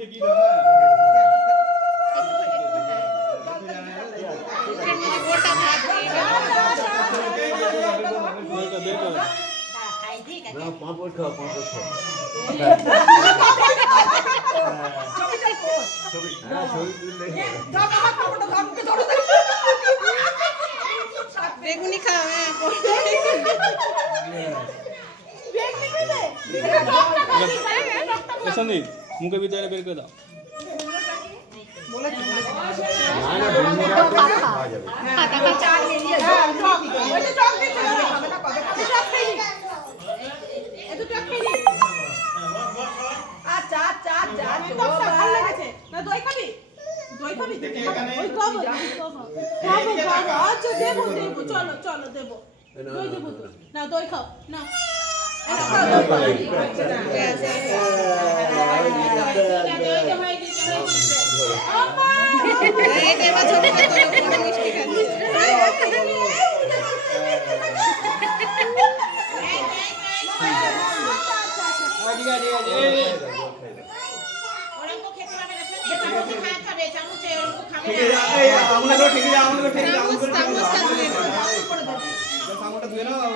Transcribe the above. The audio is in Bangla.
ঠেকিয়ে দাও না পাঁপড় খাও পাঁপড় খাও ছবি তুললে বেগুনি খাও ऐसा नहीं मुंह के भीतर बेर कर दाও চলো দেবো দই দেবো তো না দই খাও না চামচটা ধুয়ে নাও